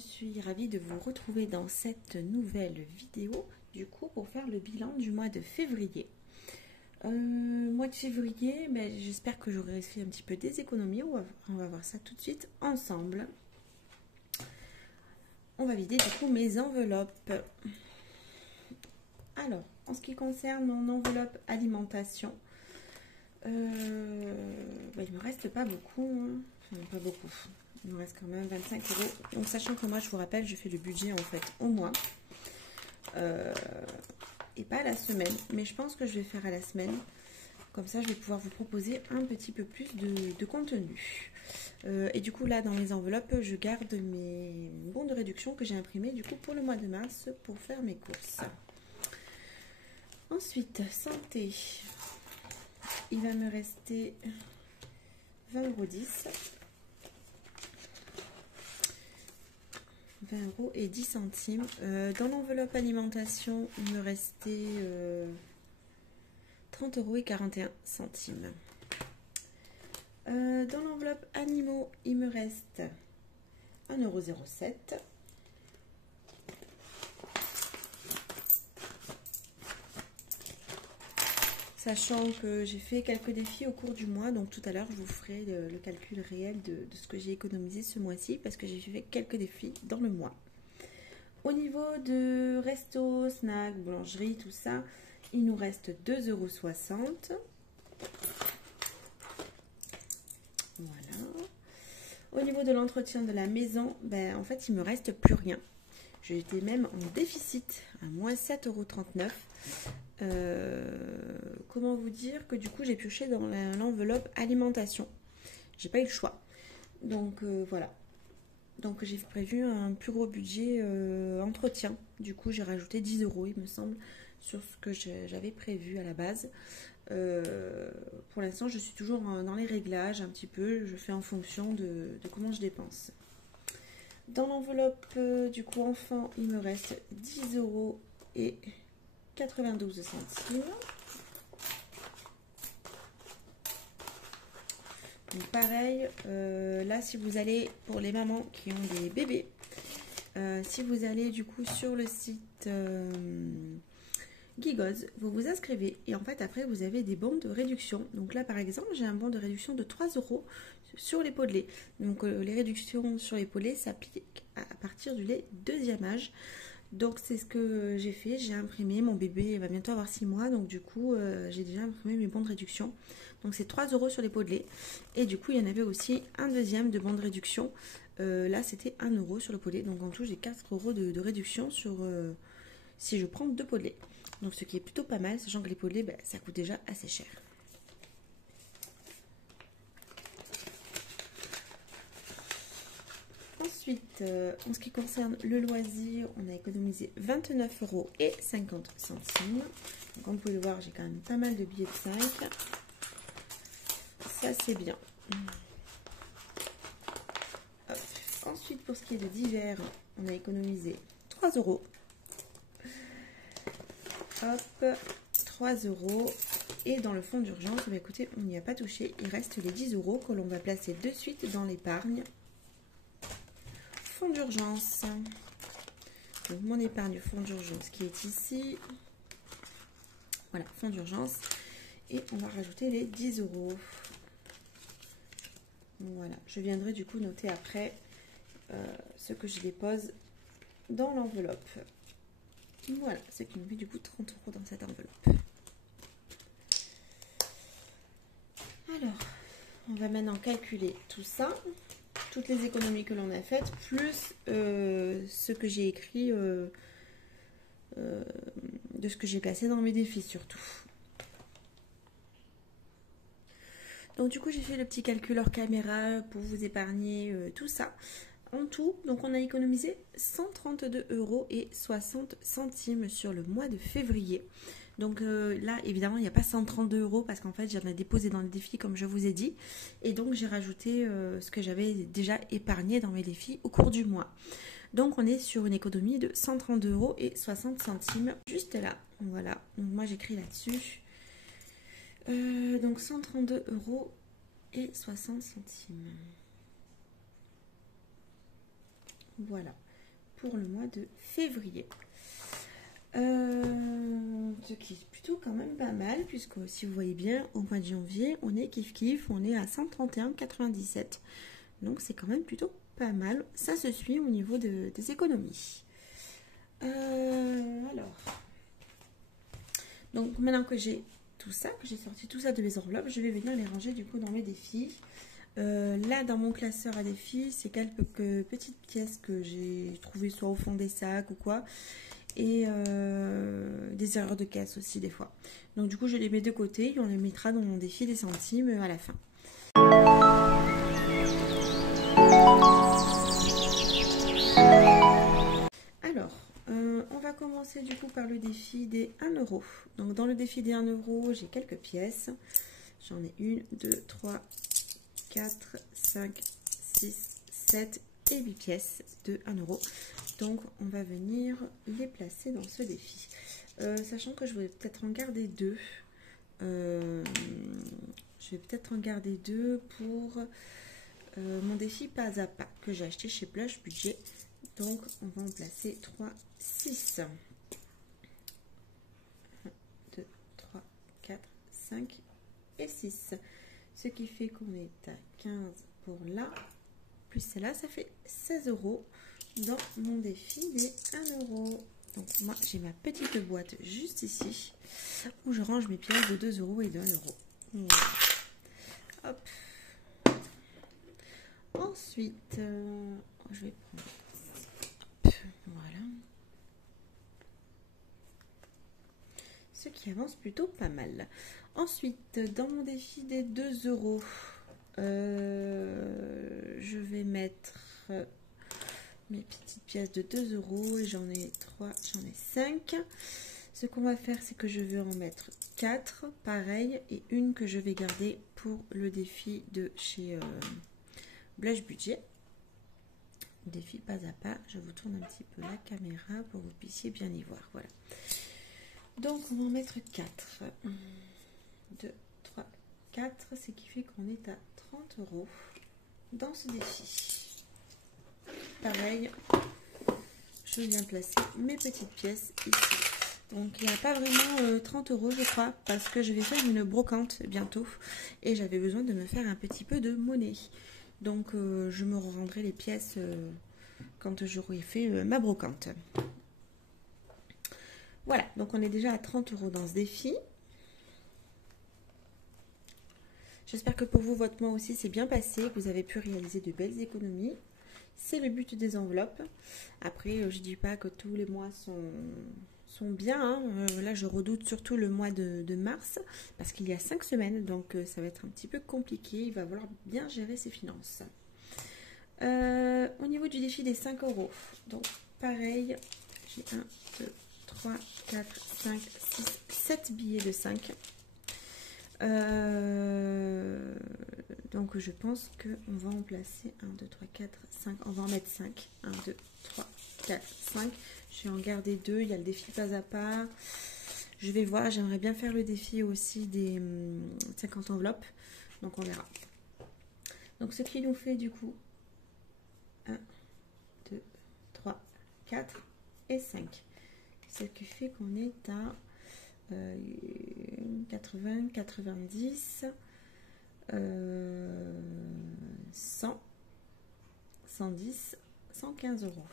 suis ravie de vous retrouver dans cette nouvelle vidéo, du coup, pour faire le bilan du mois de février. Mois de février, j'espère que j'aurai fait un petit peu des économies. On va voir ça tout de suite ensemble. On va vider du coup mes enveloppes. Alors, en ce qui concerne mon enveloppe alimentation, il me reste pas beaucoup, hein. Enfin, pas beaucoup. Il me reste quand même 25 €. Donc, sachant que moi, je vous rappelle, je fais le budget en fait au mois et pas à la semaine. Mais je pense que je vais faire à la semaine. Comme ça, je vais pouvoir vous proposer un petit peu plus de contenu. Et du coup, là, dans les enveloppes, je garde mes bons de réduction que j'ai imprimés du coup pour le mois de mars pour faire mes courses. Ensuite, santé. Il va me rester 20,10 €. 20,10 €. Dans l'enveloppe alimentation, il me restait 30,41 €. Dans l'enveloppe animaux, il me reste 1,07 €. Sachant que j'ai fait quelques défis au cours du mois, donc tout à l'heure je vous ferai le calcul réel de ce que j'ai économisé ce mois-ci, parce que j'ai fait quelques défis dans le mois. Au niveau de resto, snack, boulangerie, tout ça, il nous reste 2,60 €. Voilà. Au niveau de l'entretien de la maison, en fait il me reste plus rien. J'étais même en déficit à moins 7,39 €. Comment vous dire que du coup j'ai pioché dans l'enveloppe alimentation. J'ai pas eu le choix. Donc voilà. Donc j'ai prévu un plus gros budget entretien. Du coup j'ai rajouté 10 € il me semble sur ce que j'avais prévu à la base. Pour l'instant je suis toujours dans les réglages un petit peu. Je fais en fonction de comment je dépense. Dans l'enveloppe du coup enfant il me reste 10,92 €. Donc pareil, là si vous allez, pour les mamans qui ont des bébés, si vous allez du coup sur le site Gigoz, vous vous inscrivez et en fait après vous avez des bons de réduction. Donc là par exemple j'ai un bon de réduction de 3 € sur les pots de lait. Donc les réductions sur les pots de lait s'appliquent à partir du lait deuxième âge. Donc c'est ce que j'ai fait, j'ai imprimé, mon bébé va bientôt avoir 6 mois, donc du coup j'ai déjà imprimé mes bons de réduction. Donc c'est 3 € sur les pots de lait. Et du coup il y en avait aussi un deuxième de bon de réduction. Là c'était 1 € sur le pot de lait. Donc en tout j'ai 4 € de réduction sur si je prends 2 pots de lait. Donc ce qui est plutôt pas mal, sachant que les pots de lait ça coûte déjà assez cher. Ensuite, en ce qui concerne le loisir, on a économisé 29,50 €. Donc, comme vous pouvez le voir, j'ai quand même pas mal de billets de 5. Ça, c'est bien. Hop. Ensuite, pour ce qui est de divers, on a économisé 3 €. Hop, 3 €. Et dans le fonds d'urgence, écoutez, on n'y a pas touché. Il reste les 10 € que l'on va placer de suite dans l'épargne. Fonds d'urgence. Donc mon épargne fonds d'urgence qui est ici. Voilà, fonds d'urgence. Et on va rajouter les 10 €. Voilà, je viendrai du coup noter après ce que je dépose dans l'enveloppe. Voilà, ce qui me fait du coup 30 € dans cette enveloppe. Alors, on va maintenant calculer tout ça. Toutes les économies que l'on a faites, plus ce que j'ai écrit de ce que j'ai placé dans mes défis surtout. Donc du coup j'ai fait le petit calcul hors caméra pour vous épargner tout ça. En tout, donc on a économisé 132,60 € sur le mois de février. Donc là, évidemment, il n'y a pas 132 € parce qu'en fait, j'en ai déposé dans le défi comme je vous ai dit. Et donc, j'ai rajouté ce que j'avais déjà épargné dans mes défis au cours du mois. Donc, on est sur une économie de 132,60 €. Juste là, voilà. Donc, moi, j'écris là-dessus. Donc, 132,60 €. Voilà. pour le mois de février. Ce qui est plutôt quand même pas mal, puisque si vous voyez bien, au mois de janvier, on est kiff, on est à 131,97. Donc c'est quand même plutôt pas mal. Ça se suit au niveau des économies. Alors, donc maintenant que j'ai tout ça, que j'ai sorti tout ça de mes enveloppes, je vais venir les ranger du coup dans mes défis. Là dans mon classeur à défis, c'est quelques petites pièces que j'ai trouvées soit au fond des sacs ou quoi, et des erreurs de caisse aussi des fois. Donc du coup je les mets de côté et on les mettra dans mon défi des centimes à la fin. Alors, on va commencer du coup par le défi des 1 euro. Donc dans le défi des 1 euro, j'ai quelques pièces. J'en ai 1, 2, 3, 4, 5, 6, 7 et 8 pièces de 1 euro. Donc on va venir les placer dans ce défi. Sachant que je vais peut-être en garder 2. Je vais peut-être en garder 2 pour mon défi pas à pas que j'ai acheté chez Blush Budget. Donc on va en placer 3, 6. 1, 2, 3, 4, 5 et 6. Ce qui fait qu'on est à 15 pour là. Plus celle-là, ça fait 16 euros dans mon défi des 1 euro. Donc moi, j'ai ma petite boîte juste ici où je range mes pièces de 2 euros et de 1 euro. Voilà. Hop. Ensuite, je vais prendre... Voilà. Ce qui avance plutôt pas mal. Ensuite, dans mon défi des 2 euros, je vais mettre mes petites pièces de 2 euros et j'en ai 3, j'en ai 5. Ce qu'on va faire, c'est que je vais en mettre 4, pareil, et une que je vais garder pour le défi de chez Blush Budget. Défi pas à pas, je vous tourne un petit peu la caméra pour que vous puissiez bien y voir. Voilà. Donc on va en mettre 4. 1, 2, 3, 4, ce qui fait qu'on est à 30 euros dans ce défi. Pareil, je viens placer mes petites pièces ici. Donc il n'y a pas vraiment 30 euros je crois, parce que je vais faire une brocante bientôt et j'avais besoin de me faire un petit peu de monnaie. Donc je me rendrai les pièces quand j'aurai fait ma brocante. Voilà, donc on est déjà à 30 euros dans ce défi. J'espère que pour vous, votre mois aussi s'est bien passé, que vous avez pu réaliser de belles économies. C'est le but des enveloppes. Après, je ne dis pas que tous les mois sont bien. Hein. Là, je redoute surtout le mois de mars, parce qu'il y a 5 semaines, donc ça va être un petit peu compliqué. Il va falloir bien gérer ses finances. Au niveau du défi des 5 euros, donc pareil, j'ai 1, 2, 3, 4, 5, 6, 7 billets de 5. Donc je pense qu'on va en placer 1, 2, 3, 4, 5. On va en mettre 5. 1, 2, 3, 4, 5. Je vais en garder 2. Il y a le défi pas à pas. Je vais voir. J'aimerais bien faire le défi aussi des 50 enveloppes. Donc on verra. Donc ce qui nous fait du coup 1, 2, 3, 4 et 5. Ce qui fait qu'on est à 80, 90, 100, 110, 115 euros.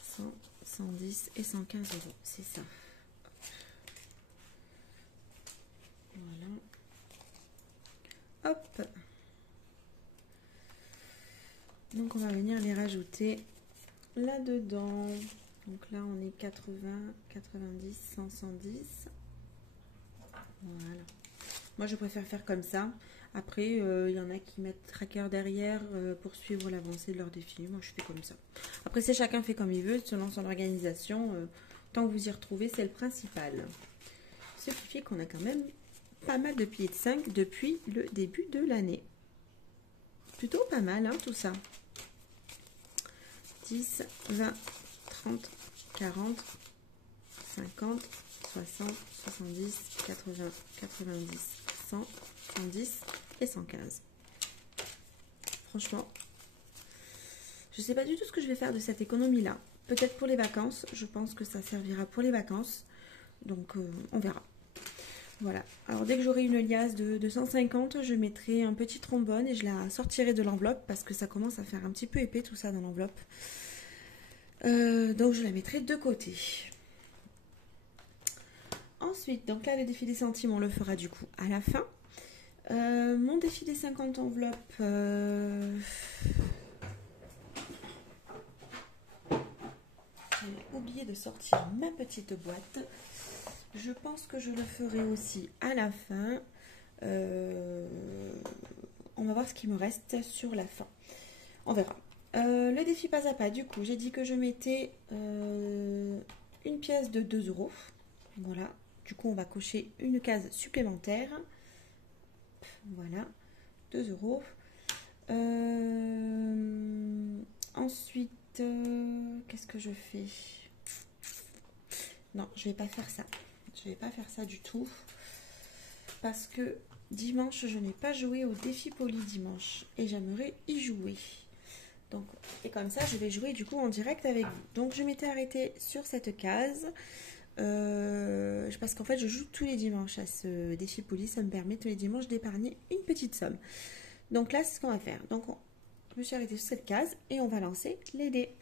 100, 110 et 115 euros, c'est ça. Voilà. Hop. Donc on va venir les rajouter là-dedans. Donc là, on est 80, 90, 100, 110. Voilà. Moi, je préfère faire comme ça. Après, il y en a qui mettent tracker derrière pour suivre l'avancée de leur défi. Moi, je fais comme ça. Après, c'est chacun fait comme il veut, selon son organisation. Tant que vous y retrouvez, c'est le principal. Ce qui fait qu'on a quand même pas mal de piliers de 5 depuis le début de l'année. Plutôt pas mal, hein, tout ça. 10, 20, 30, 40, 50, 60, 70, 80, 90, 100, 110 et 115. Franchement, Je ne sais pas du tout ce que je vais faire de cette économie-là. Peut-être pour les vacances. Je pense que ça servira pour les vacances. Donc, on verra. Voilà. Alors, dès que j'aurai une liasse de 150, je mettrai un petit trombone et je la sortirai de l'enveloppe parce que ça commence à faire un petit peu épais tout ça dans l'enveloppe. Donc, je la mettrai de côté. Ensuite, donc là, le défi des centimes, on le fera du coup à la fin. Mon défi des 50 enveloppes... J'ai oublié de sortir ma petite boîte. Je pense que je le ferai aussi à la fin. On va voir ce qui me reste sur la fin. On verra. Le défi pas à pas, du coup, j'ai dit que je mettais une pièce de 2 euros. Voilà. Du coup, on va cocher une case supplémentaire. Voilà. 2 euros. Ensuite, qu'est-ce que je fais? Non, je vais pas faire ça. Je vais pas faire ça du tout. Parce que dimanche, je n'ai pas joué au défi poli dimanche. Et j'aimerais y jouer. Donc, et comme ça, je vais jouer du coup en direct avec vous. Donc, je m'étais arrêtée sur cette case. Parce qu'en fait, je joue tous les dimanches à ce défi poli. Ça me permet tous les dimanches d'épargner une petite somme. Donc là, c'est ce qu'on va faire. Donc, je me suis arrêtée sur cette case et on va lancer les dés.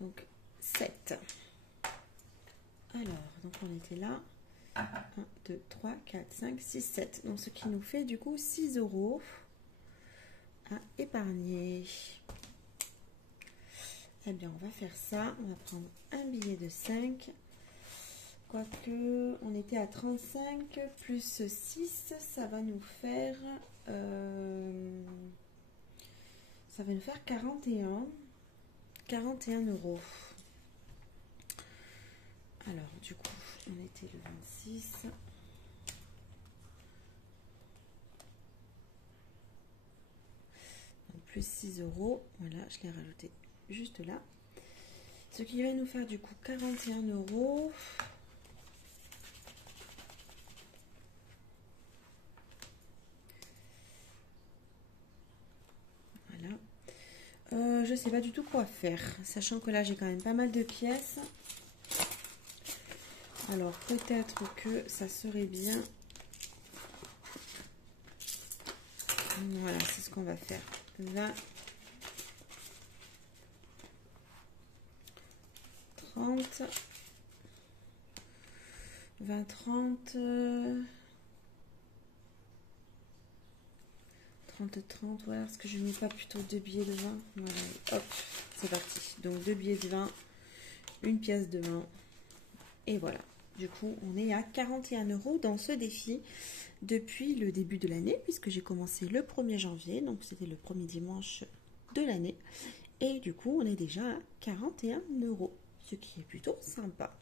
Donc, 7. Alors, donc on était là. 1, 2, 3, 4, 5, 6, 7. Donc, ce qui nous fait du coup 6 euros à épargner. Eh bien, on va faire ça. On va prendre un billet de 5. Quoique, on était à 35 plus 6, ça va nous faire... ça va nous faire 41 euros. Alors, du coup, on était le 26. Donc, plus 6 euros. Voilà, je l'ai rajouté juste là. Ce qui va nous faire du coup 41 euros. Voilà. Je sais pas du tout quoi faire, sachant que là j'ai quand même pas mal de pièces. Alors peut-être que ça serait bien. Voilà, c'est ce qu'on va faire. Là, 30, 20, 30, 30, voilà, est-ce que je mets pas plutôt 2 billets de 20? Voilà, hop, c'est parti. Donc 2 billets de 20, une pièce de 20, et voilà. Du coup, on est à 41 euros dans ce défi depuis le début de l'année, puisque j'ai commencé le 1er janvier, donc c'était le premier dimanche de l'année. Et du coup, on est déjà à 41 euros, ce qui est plutôt sympa.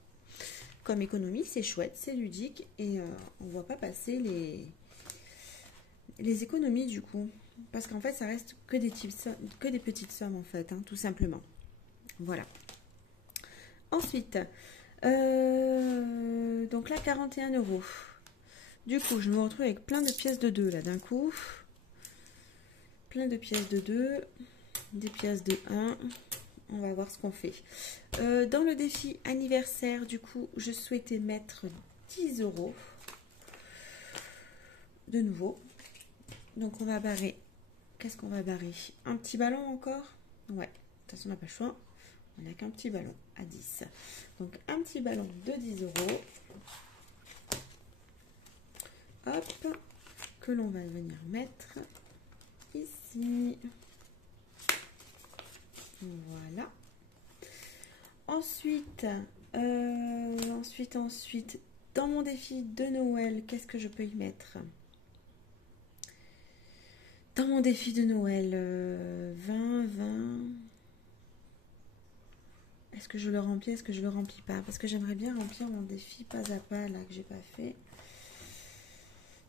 Comme économie, c'est chouette, c'est ludique, et on ne voit pas passer les économies du coup. Parce qu'en fait, ça reste que des petites sommes en fait, hein, tout simplement. Voilà. Ensuite... donc là 41 euros. Du coup je me retrouve avec plein de pièces de 2 là d'un coup. Plein de pièces de 2. Des pièces de 1. On va voir ce qu'on fait. Dans le défi anniversaire du coup je souhaitais mettre 10 euros. De nouveau. Donc on va barrer. Qu'est-ce qu'on va barrer? Un petit ballon encore? Ouais. De toute façon on n'a pas le choix. On n'a qu'un petit ballon à 10. Donc, un petit ballon de 10 euros. Hop. Que l'on va venir mettre ici. Voilà. Ensuite, dans mon défi de Noël, qu'est-ce que je peux y mettre? Dans mon défi de Noël, 20. Est-ce que je le remplis? Est-ce que je le remplis pas? Parce que j'aimerais bien remplir mon défi pas à pas là que j'ai pas fait.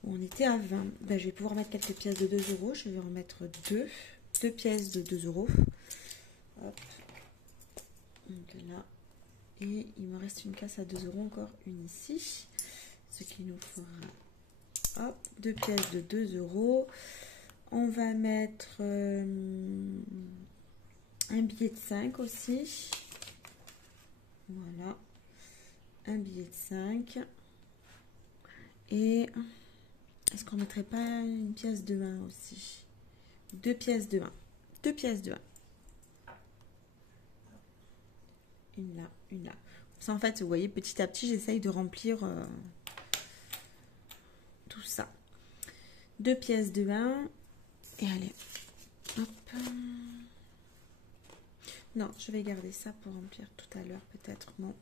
On était à 20. Ben, je vais pouvoir mettre quelques pièces de 2 euros. Je vais en mettre 2. 2 pièces de 2 euros. Hop. Donc là. Et il me reste une casse à 2 euros encore. Une ici. Ce qui nous fera... Hop. 2 pièces de 2 euros. On va mettre un billet de 5 aussi. Voilà. Un billet de 5. Et est-ce qu'on ne mettrait pas une pièce de 1 aussi? 2 pièces de 1. 2 pièces de 1. Une là, une là. Ça, en fait, vous voyez, petit à petit, j'essaye de remplir tout ça. 2 pièces de 1. Et allez, hop. Non, je vais garder ça pour remplir tout à l'heure, peut-être mon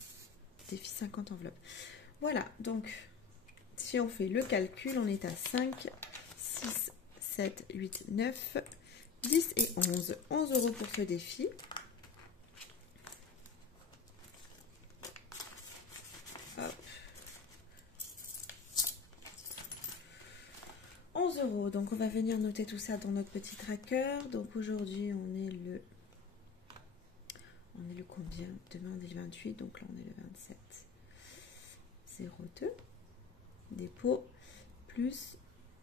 défi 50 enveloppes. Voilà, donc, si on fait le calcul, on est à 5, 6, 7, 8, 9, 10 et 11. 11 € pour ce défi. Hop. 11 €. Donc, on va venir noter tout ça dans notre petit tracker. Donc, aujourd'hui, on est le combien? Demain, on est le 28. Donc, là, on est le 27. 02. Dépôt plus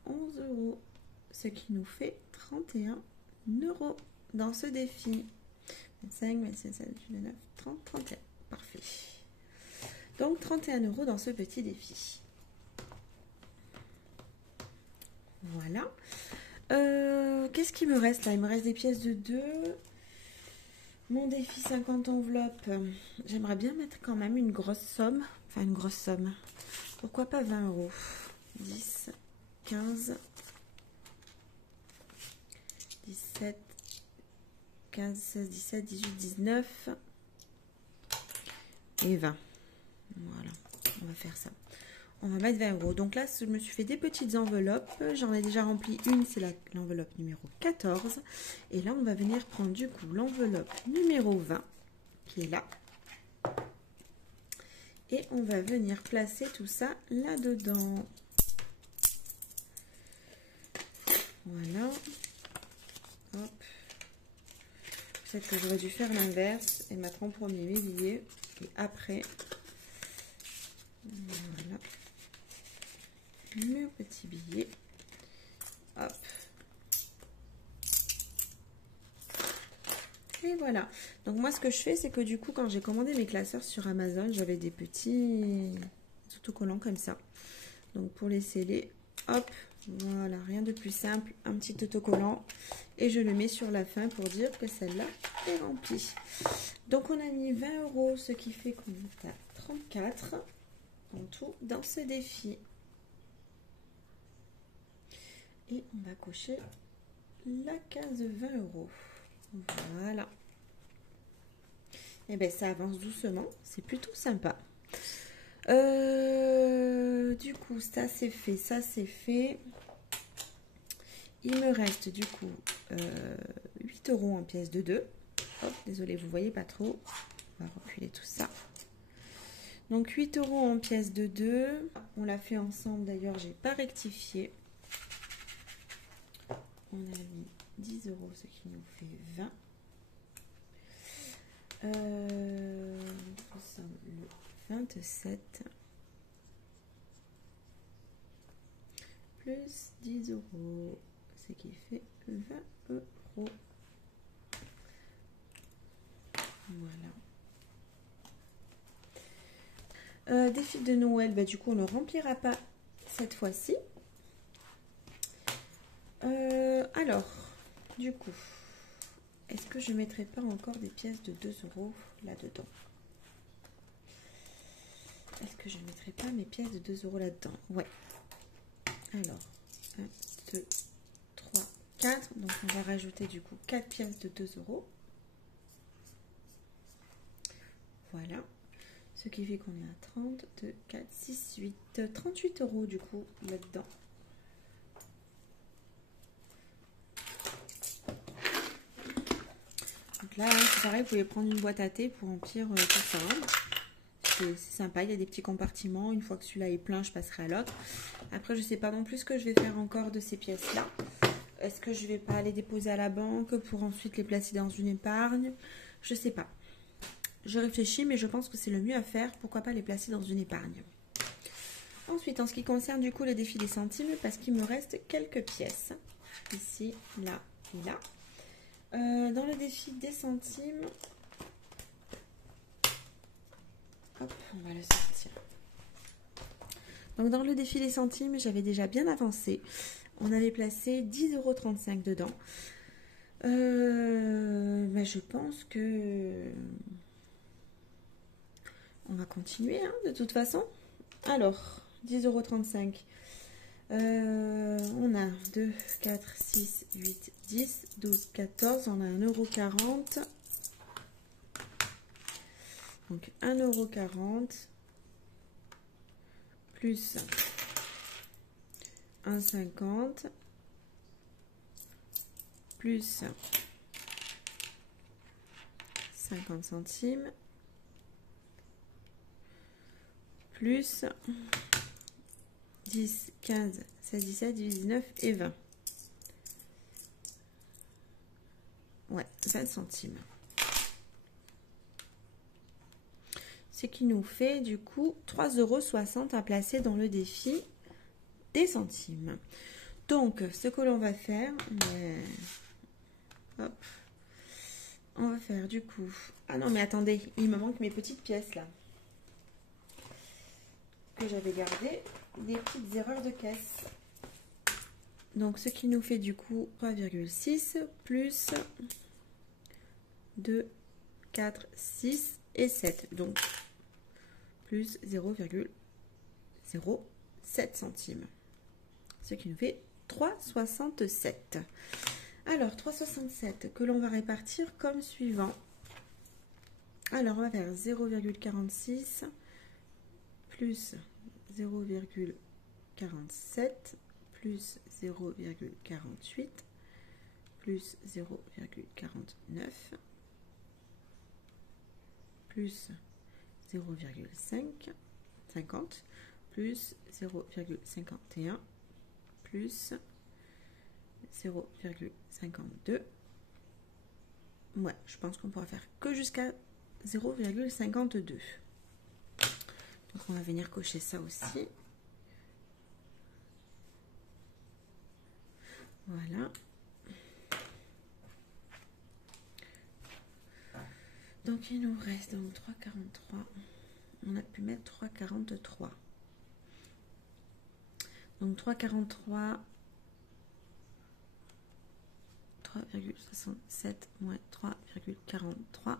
11 €. Ce qui nous fait 31 € dans ce défi. 25, 26, 27, 29, 30, 31. Parfait. Donc, 31 € dans ce petit défi. Voilà. Qu'est-ce qui me reste là? Il me reste des pièces de 2. Mon défi 50 enveloppes. J'aimerais bien mettre quand même une grosse somme. Enfin, une grosse somme. Pourquoi pas 20 €? 10, 15, 17, 15, 16, 17, 18, 19 et 20. Voilà, on va faire ça. On va mettre 20 €. Donc là, je me suis fait des petites enveloppes. J'en ai déjà rempli une, c'est l'enveloppe numéro 14. Et là, on va venir prendre du coup l'enveloppe numéro 20, qui est là. Et on va venir placer tout ça là-dedans. Voilà. Hop. Peut-être que j'aurais dû faire l'inverse et mettre en premier mes billets. Et après, voilà. Mes petits billets. Hop. Et voilà. Donc moi, ce que je fais, c'est que du coup, quand j'ai commandé mes classeurs sur Amazon, j'avais des petits autocollants comme ça. Donc pour les sceller, hop, voilà, rien de plus simple, un petit autocollant. Et je le mets sur la fin pour dire que celle-là est remplie. Donc on a mis 20 €, ce qui fait qu'on est à 34 en tout dans ce défi. Et on va cocher la case 20 €. Voilà. Et bien ça avance doucement, c'est plutôt sympa. Du coup, ça c'est fait, ça c'est fait. Il me reste du coup 8 € en pièces de 2. Hop, désolé, vous voyez pas trop. On va reculer tout ça. Donc 8 € en pièces de 2. On l'a fait ensemble, d'ailleurs, j'ai pas rectifié. On a mis 10 €, ce qui nous fait 20. Nous sommes le 27. Plus 10 €, ce qui fait 20 €. Voilà. Défi de Noël, bah, du coup on ne remplira pas cette fois-ci. Alors, du coup, est-ce que je ne mettrai pas encore des pièces de 2 € là-dedans? Est-ce que je ne mettrai pas mes pièces de 2 € là-dedans? Ouais. Alors, 1, 2, 3, 4. Donc on va rajouter du coup 4 pièces de 2 €. Voilà. Ce qui fait qu'on est à 30, 2, 4, 6, 8, 38 € du coup là-dedans. Donc là, c'est pareil, vous pouvez prendre une boîte à thé pour remplir tout ça. C'est sympa, il y a des petits compartiments. Une fois que celui-là est plein, je passerai à l'autre. Après, je ne sais pas non plus ce que je vais faire encore de ces pièces-là. Est-ce que je ne vais pas les déposer à la banque pour ensuite les placer dans une épargne? Je ne sais pas. Je réfléchis, mais je pense que c'est le mieux à faire. Pourquoi pas les placer dans une épargne? Ensuite, en ce qui concerne du coup le défi des centimes, parce qu'il me reste quelques pièces. ici, là et là. Dans le défi des centimes, hop, on va le sortir. Donc dans le défi des centimes, j'avais déjà bien avancé. On avait placé 10,35 € dedans. Mais je pense que on va continuer hein, de toute façon. Alors, 10,35 €. On a 2, 4, 6, 8, 10, 12, 14. On a 1,40 €. Donc 1,40 € plus 1,50 € plus 50 centimes plus 10, 15, 16, 17, 19 et 20. Ouais, 20 centimes. Ce qui nous fait du coup 3,60 € à placer dans le défi des centimes. Donc, ce que l'on va faire, hop, on va faire du coup... Ah non, mais attendez, il me manque mes petites pièces là. Que j'avais gardées, des petites erreurs de caisse. Donc, ce qui nous fait du coup 3,6 plus 2, 4, 6 et 7. Donc, plus 0,07 centimes. Ce qui nous fait 3,67. Alors, 3,67 que l'on va répartir comme suivant. Alors, on va faire 0,46 plus 0,47 plus 0,48 plus 0,49 plus 0,50 plus 0,51 plus 0,52. Ouais, je pense qu'on pourra faire que jusqu'à 0,52. Donc on va venir cocher ça aussi. Voilà. Donc il nous reste donc 3,43. On a pu mettre 3,43. Donc 3,43, 3,67 moins 3,43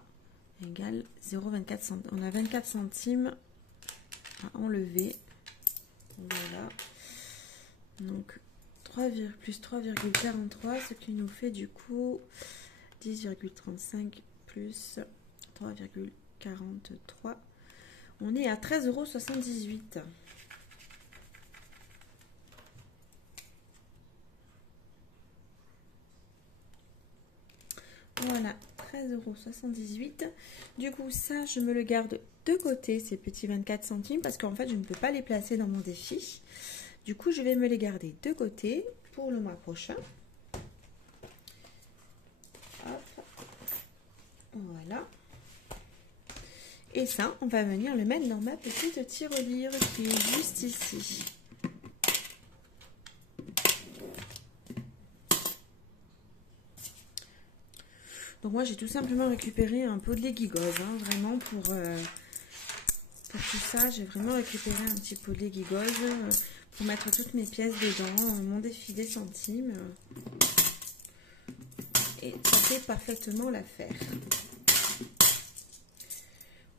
égale 0,24 centimes. On a 24 centimes à enlever. Voilà. Donc 3, plus 3,43, ce qui nous fait du coup 10,35 plus 3,43. On est à 13,78 €. Voilà, 13,78 €. Du coup, ça, je me le garde de côté, ces petits 24 centimes, parce qu'en fait, je ne peux pas les placer dans mon défi. Du coup, je vais me les garder de côté pour le mois prochain. Hop. Voilà. Et ça, on va venir le mettre dans ma petite tirelire qui est juste ici. Donc moi, j'ai tout simplement récupéré un pot de Legigos, hein, vraiment pour tout ça. J'ai vraiment récupéré un petit pot de Legigos pour mettre toutes mes pièces dedans, mon défi des centimes. Et ça fait parfaitement l'affaire.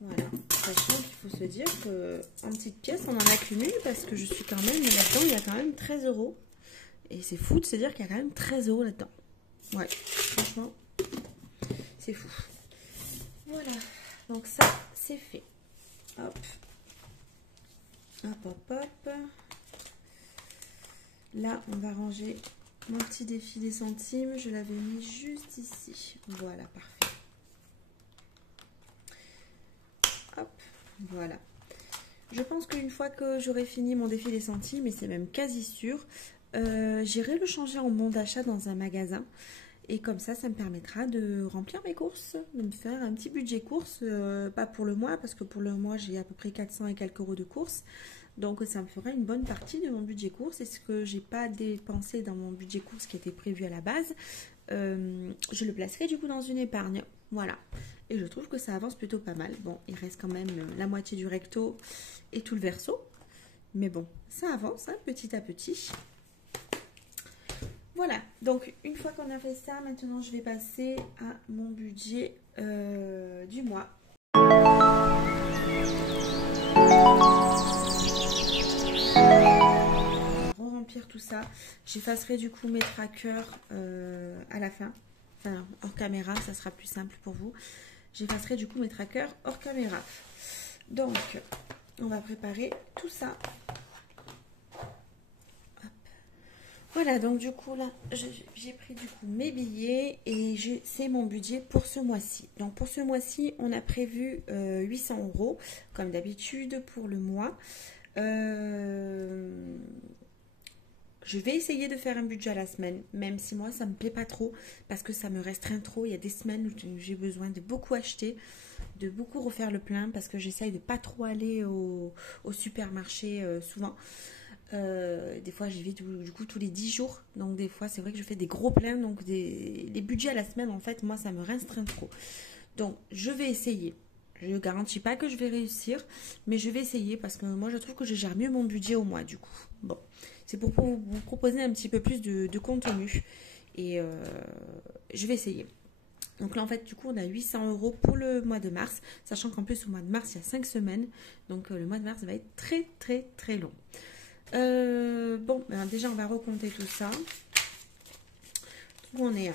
Voilà, sachant qu'il faut se dire qu'en petites pièces, on en accumule parce que je suis quand même là-dedans, il y a quand même 13 €. Et c'est fou de se dire qu'il y a quand même 13 € là-dedans. Ouais, franchement, c'est fou. Voilà, donc ça, c'est fait. Hop. Hop, hop, hop. Là, on va ranger mon petit défi des centimes. Je l'avais mis juste ici. Voilà, parfait. Hop, voilà. Je pense qu'une fois que j'aurai fini mon défi des centimes, et c'est même quasi sûr, j'irai le changer en bon d'achat dans un magasin. Et comme ça me permettra de remplir mes courses, de me faire un petit budget course, pas pour le mois, parce que pour le mois, j'ai à peu près 400 et quelques € de courses. Donc ça me fera une bonne partie de mon budget course. Et ce que j'ai pas dépensé dans mon budget course qui était prévu à la base, je le placerai du coup dans une épargne. Voilà. Et je trouve que ça avance plutôt pas mal. Bon, il reste quand même la moitié du recto et tout le verso. Mais bon, ça avance hein, petit à petit. Voilà, donc une fois qu'on a fait ça, maintenant je vais passer à mon budget du mois. Pour remplir tout ça, j'effacerai du coup mes trackers à la fin. Enfin, hors caméra, ça sera plus simple pour vous. J'effacerai du coup mes trackers hors caméra. Donc, on va préparer tout ça. Voilà, donc du coup là, j'ai pris du coup mes billets et c'est mon budget pour ce mois-ci. Donc pour ce mois-ci, on a prévu 800 € comme d'habitude pour le mois. Je vais essayer de faire un budget à la semaine, même si moi ça me plaît pas trop parce que ça me restreint trop. Il y a des semaines où j'ai besoin de beaucoup acheter, de beaucoup refaire le plein parce que j'essaye de pas trop aller au supermarché souvent. Des fois j'y vais du coup tous les 10 jours, donc des fois c'est vrai que je fais des gros pleins, donc les budgets à la semaine en fait moi ça me restreint trop. Donc je vais essayer, je ne garantis pas que je vais réussir, mais je vais essayer parce que moi je trouve que je gère mieux mon budget au mois du coup. Bon, c'est pour vous proposer un petit peu plus de contenu et je vais essayer. Donc là en fait du coup on a 800 € pour le mois de mars, sachant qu'en plus au mois de mars il y a 5 semaines, donc le mois de mars va être très très très long. Bon, ben déjà on va recompter tout ça. Donc on est à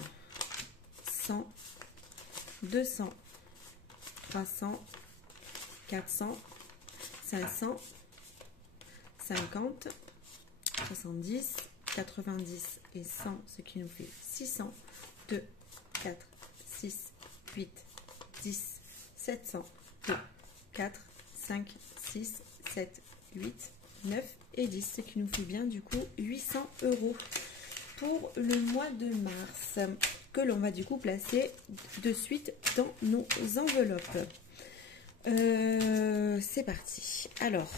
100, 200, 300, 400, 500, 50, 70, 90 et 100, ce qui nous fait 600, 2, 4, 6, 8, 10, 700, 2, 4, 5, 6, 7, 8, 9 et 10, ce qui nous fait bien du coup 800 € pour le mois de mars que l'on va du coup placer de suite dans nos enveloppes. C'est parti. Alors,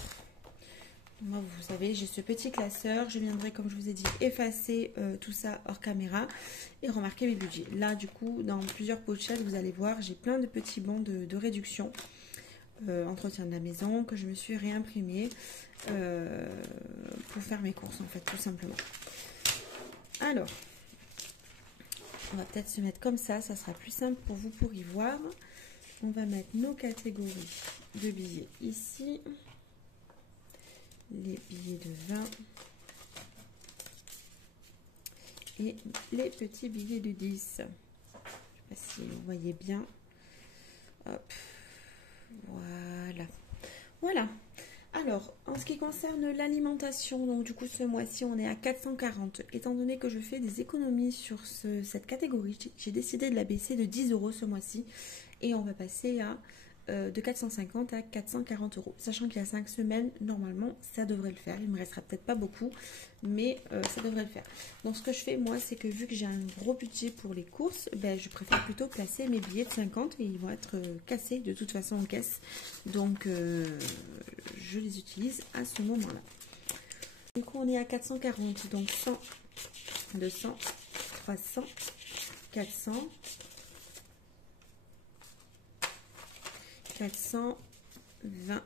moi, vous savez, j'ai ce petit classeur. Je viendrai, comme je vous ai dit, effacer tout ça hors caméra et remarquer mes budgets. Là, du coup, dans plusieurs pochettes, vous allez voir, j'ai plein de petits bons de réduction. Entretien de la maison que je me suis réimprimé pour faire mes courses en fait tout simplement. Alors on va peut-être se mettre comme ça sera plus simple pour vous pour y voir. On va mettre nos catégories de billets ici, les billets de 20 et les petits billets de 10. Je sais pas si vous voyez bien. Hop. Voilà. Alors, en ce qui concerne l'alimentation, donc du coup ce mois-ci on est à 440. Étant donné que je fais des économies sur cette catégorie, j'ai décidé de la baisser de 10 € ce mois-ci. Et on va passer à de 450 à 440 €. Sachant qu'il y a 5 semaines, normalement ça devrait le faire. Il me restera peut-être pas beaucoup, mais ça devrait le faire. Donc ce que je fais moi, c'est que vu que j'ai un gros budget pour les courses, ben, je préfère plutôt placer mes billets de 50 et ils vont être cassés de toute façon en caisse. Donc je les utilise à ce moment-là. Du coup on est à 440, donc 100, 200, 300, 400, 420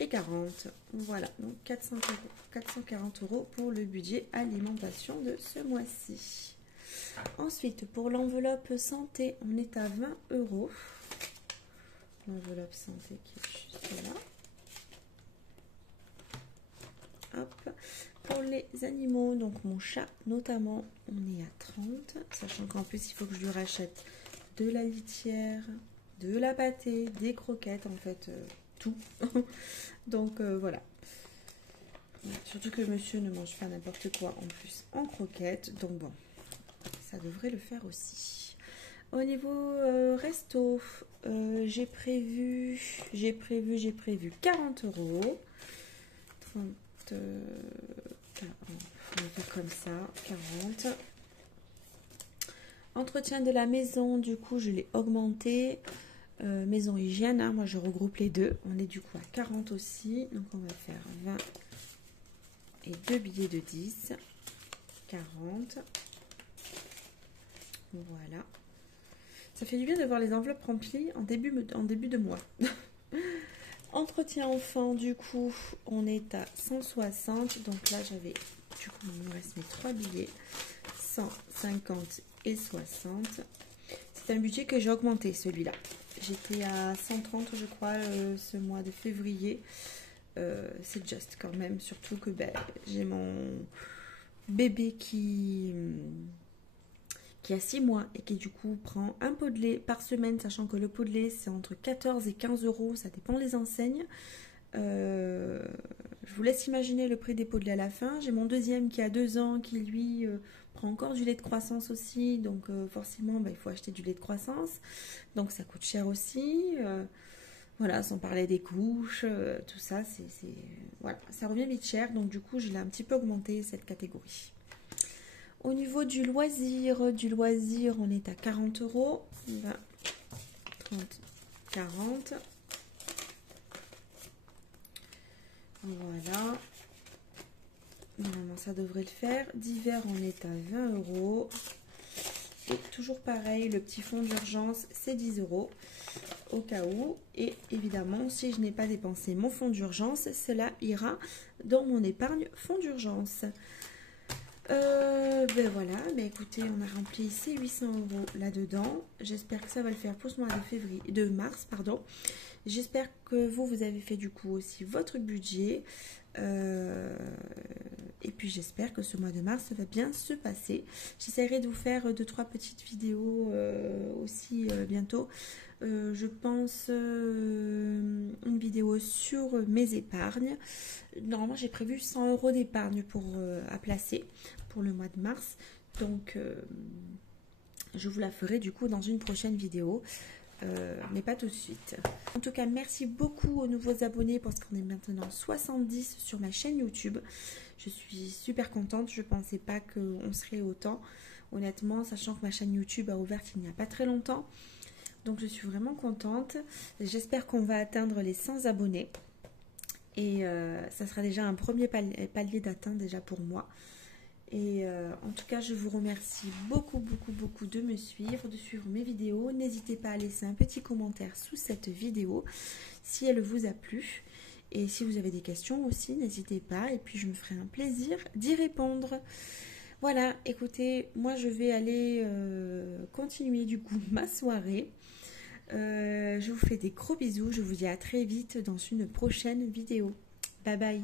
et 40. Voilà, donc 440 € pour le budget alimentation de ce mois-ci. Ensuite, pour l'enveloppe santé, on est à 20 €. L'enveloppe santé qui est juste là. Hop. Pour les animaux, donc mon chat notamment, on est à 30. Sachant qu'en plus, il faut que je lui rachète de la litière, de la pâtée, des croquettes, en fait, tout. Donc voilà. Surtout que monsieur ne mange pas n'importe quoi en plus en croquettes. Donc bon, ça devrait le faire aussi. Au niveau resto, j'ai prévu 40 €. 30, on va faire comme ça, 40. Entretien de la maison, du coup, je l'ai augmenté. maison hygiène, hein. Moi je regroupe les deux. On est du coup à 40 aussi. Donc on va faire 20 et 2 billets de 10. 40. Voilà. Ça fait du bien de voir les enveloppes remplies en début de mois. Entretien enfant, du coup, on est à 160. Donc là, j'avais, du coup, il me reste mes 3 billets. 150 et 60. C'est un budget que j'ai augmenté, celui-là. J'étais à 130, je crois, ce mois de février. C'est juste quand même, surtout que ben, j'ai mon bébé qui a 6 mois et qui du coup prend un pot de lait par semaine, sachant que le pot de lait c'est entre 14 et 15 euros, ça dépend des enseignes. Je vous laisse imaginer le prix des pots de lait à la fin. J'ai mon deuxième qui a 2 ans qui lui prend encore du lait de croissance aussi, donc forcément il faut acheter du lait de croissance, donc ça coûte cher aussi. Voilà, sans parler des couches, tout ça, voilà, ça revient vite cher, donc du coup je l'ai un petit peu augmenté cette catégorie. Au niveau du loisir, on est à 40 euros. 20, 30, 40. Voilà. Normalement, ça devrait le faire. D'hiver, on est à 20 euros. Et toujours pareil, le petit fonds d'urgence, c'est 10 euros au cas où. Et évidemment, si je n'ai pas dépensé mon fonds d'urgence, cela ira dans mon épargne fonds d'urgence. Ben voilà, ben écoutez, on a rempli ces 800 euros là-dedans. J'espère que ça va le faire pour ce mois de mars, pardon. J'espère que vous avez fait du coup aussi votre budget. Et puis j'espère que ce mois de mars va bien se passer. J'essaierai de vous faire 2-3 petites vidéos aussi bientôt. Je pense une vidéo sur mes épargnes. Normalement j'ai prévu 100 euros d'épargne à placer pour le mois de mars. Donc je vous la ferai du coup dans une prochaine vidéo. Mais pas tout de suite. En tout cas, merci beaucoup aux nouveaux abonnés parce qu'on est maintenant 70 sur ma chaîne YouTube. Je suis super contente. Je ne pensais pas qu'on serait autant, honnêtement, sachant que ma chaîne YouTube a ouvert il n'y a pas très longtemps. Donc, je suis vraiment contente. J'espère qu'on va atteindre les 100 abonnés. Et ça sera déjà un premier palier d'atteinte déjà pour moi. Et en tout cas, je vous remercie beaucoup de me suivre, de suivre mes vidéos. N'hésitez pas à laisser un petit commentaire sous cette vidéo si elle vous a plu. Et si vous avez des questions aussi, n'hésitez pas. Et puis, je me ferai un plaisir d'y répondre. Voilà, écoutez, moi, je vais aller continuer du coup ma soirée. Je vous fais des gros bisous. Je vous dis à très vite dans une prochaine vidéo. Bye bye.